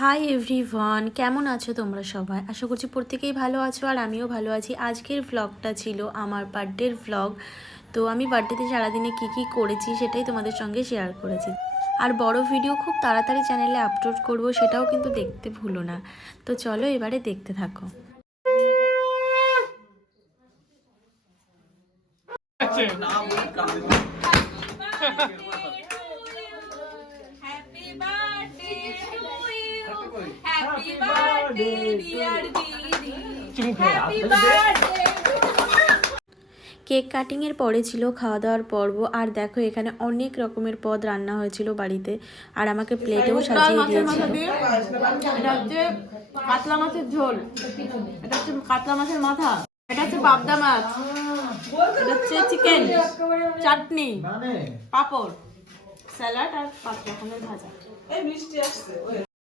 Hi everyone, কেমন আছো তোমরা সবাই? আশা করছি প্রত্যেকেই ভালো আছো আর আমিও ভালো আছি। আজকের ভ্লগটা ছিল আমার বার্থডের ভ্লগ। তো আমি বার্থডেতে সারাদিনে কী করেছি সেটাই তোমাদের সঙ্গে শেয়ার করেছি। আর বড় ভিডিও খুব তাড়াতাড়ি চ্যানেলে আপলোড করব, সেটাও কিন্তু দেখতে ভুলো না। তো চলো এবারে দেখতে থাকো। Happy birthday, dear Didi. Happy birthday. Cake কাটিংয়ের পরে ছিল খাওয়া দাওয়ার পর্ব। আর দেখো এখানে অনেক রকমের পদ রান্না হয়েছিল বাড়িতে, আর আমাকে প্লেটেও সাজিয়ে দিয়েছিল। এটা হচ্ছে কাতলা মাছের ঝোল, এটা হচ্ছে কাতলা মাছের মাথা, এটা হচ্ছে পাবদা মাছ, এটা হচ্ছে চিকেন, চাটনি, পাঁপড়, স্যালাড আর 5 রকমের ভাজা।